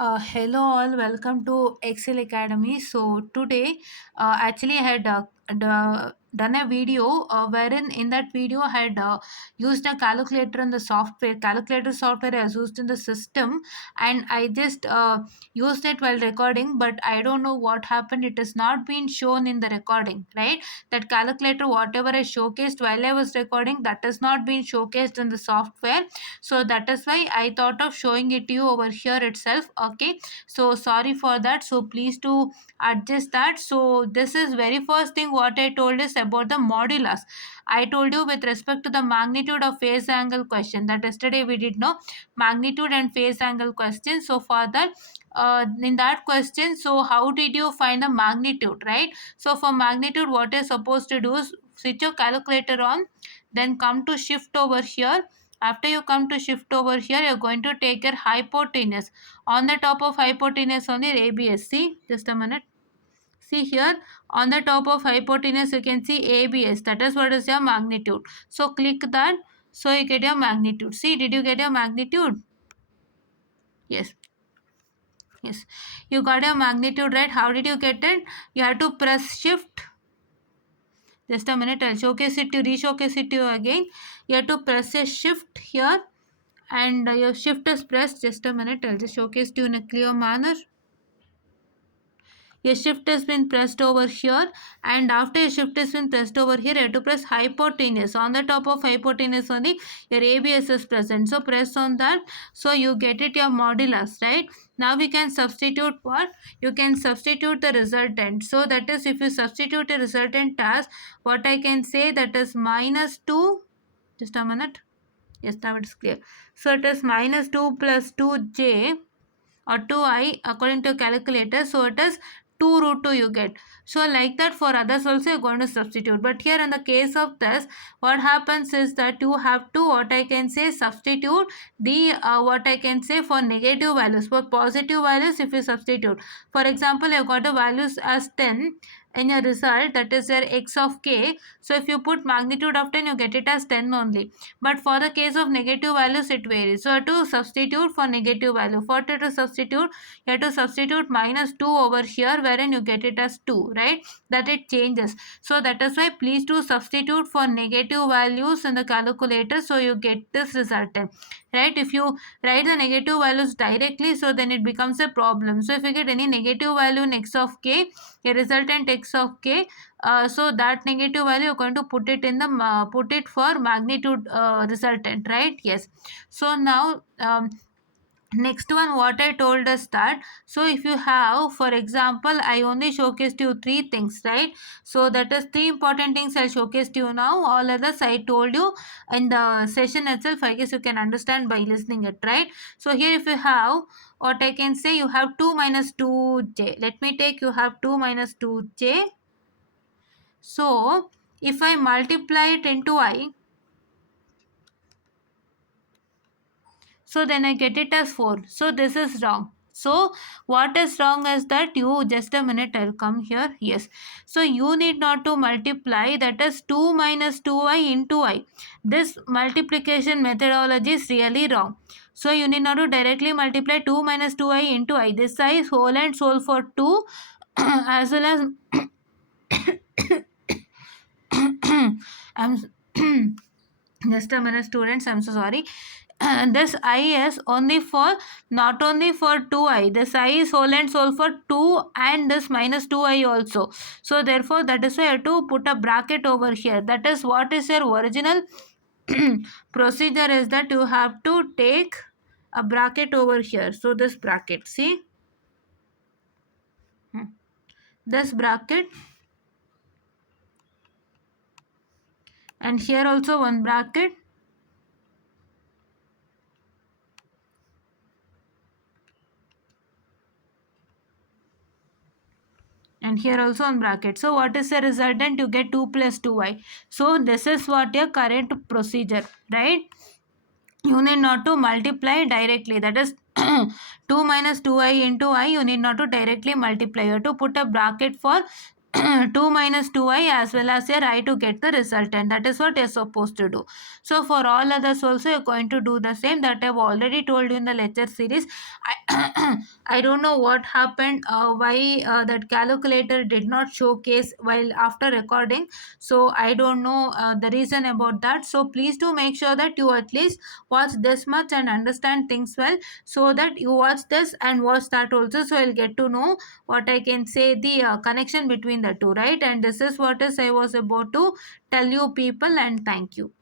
Hello all, welcome to Excel Academy. So today, actually, I had done a video wherein in that video I had used a calculator in the software. Calculator software I used in the system, and I just used it while recording. But I don't know what happened. It has not been shown in the recording, right? That calculator, whatever I showcased while I was recording, that has not been showcased in the software. So that is why I thought of showing it to you over here itself. Okay, so sorry for that, so please to adjust that. So this is very first thing what I told is about the modulus. I told you with respect to the magnitude of phase angle question that yesterday we did know magnitude and phase angle question. So for that, in that question, so how did you find the magnitude, right? So for magnitude, what you're supposed to do is switch your calculator on, then come to shift over here. After you come to shift over here, you're going to take your hypotenuse. On the top of hypotenuse only ABS. See, just a minute. See here, on the top of hypotenuse, you can see ABS. That is what is your magnitude. So click that. So you get your magnitude. See, did you get your magnitude? Yes. Yes. You got your magnitude, right? How did you get it? You have to press shift. Just a minute. I'll showcase it to re-showcase it to you again. You have to press a shift here, and your shift is pressed. Just a minute, I'll just showcase to you in a clear manner. Your shift has been pressed over here, and after your shift has been pressed over here, you have to press hypotenuse. On the top of hypotenuse only your ABS is present, so press on that. So you get it your modulus, right? Now we can substitute what? You can substitute the resultant. So that is, if you substitute a resultant as, what I can say, that is minus 2. Just a minute. Yes, now it's clear. So it is minus 2 plus 2j or 2I according to calculator. So it is 2 root 2 you get. So like that for others also you're going to substitute. But here in the case of this, what happens is that you have to, what I can say, substitute the what I can say for negative values. For positive values, if you substitute, for example, you've got the values as 10 in your result, that is your x of k. So if you put magnitude of 10, you get it as 10 only. But for the case of negative values, it varies. So to substitute for negative value, for to substitute, you have to substitute minus 2 over here, wherein you get it as 2, right? That it changes. So that is why please do substitute for negative values in the calculator, so you get this resultant, right? If you write the negative values directly, so then it becomes a problem. So if you get any negative value in x of k, a resultant x of k, so that negative value you're going to put it in the put it for magnitude resultant, right? Yes. So now next one, what I told us that, so if you have, for example, I only showcased you three things, right? So that is three important things I showcased you now. All others I told you in the session itself. I guess you can understand by listening it, right? So here if you have, what I can say, you have 2 minus 2j. Let me take, you have 2 minus 2j. So if I multiply it into I, so then I get it as 4. So this is wrong. So what is wrong is that you, just a minute, I'll come here. Yes. So you need not to multiply, that is 2 minus 2i into I. This multiplication methodology is really wrong. So you need not to directly multiply 2 minus 2i into I. This I is whole and soul for 2 as well as I'm just a minute, students, I'm so sorry. This I is only for, not only for 2i, this I is whole and soul for 2 and this minus 2i also. So therefore that is why I have to put a bracket over here. That is what is your original procedure, is that you have to take a bracket over here. So this bracket, see, this bracket, and here also one bracket, and here also on bracket. So what is the resultant? You get 2 plus 2i. So this is what your current procedure, right? You need not to multiply directly, that is 2 minus 2i into I, you need not to directly multiply. You have to put a bracket for 2 minus 2i as well as your I to get the resultant. That is what you're supposed to do. So for all others also you're going to do the same that I've already told you in the lecture series. I don't know what happened, why that calculator did not showcase while after recording. So I don't know the reason about that. So please do make sure that you at least watch this much and understand things well, so that you watch this and watch that also, so I'll get to know what I can say the connection between the two, right? And this is what is I was about to tell you people, and thank you.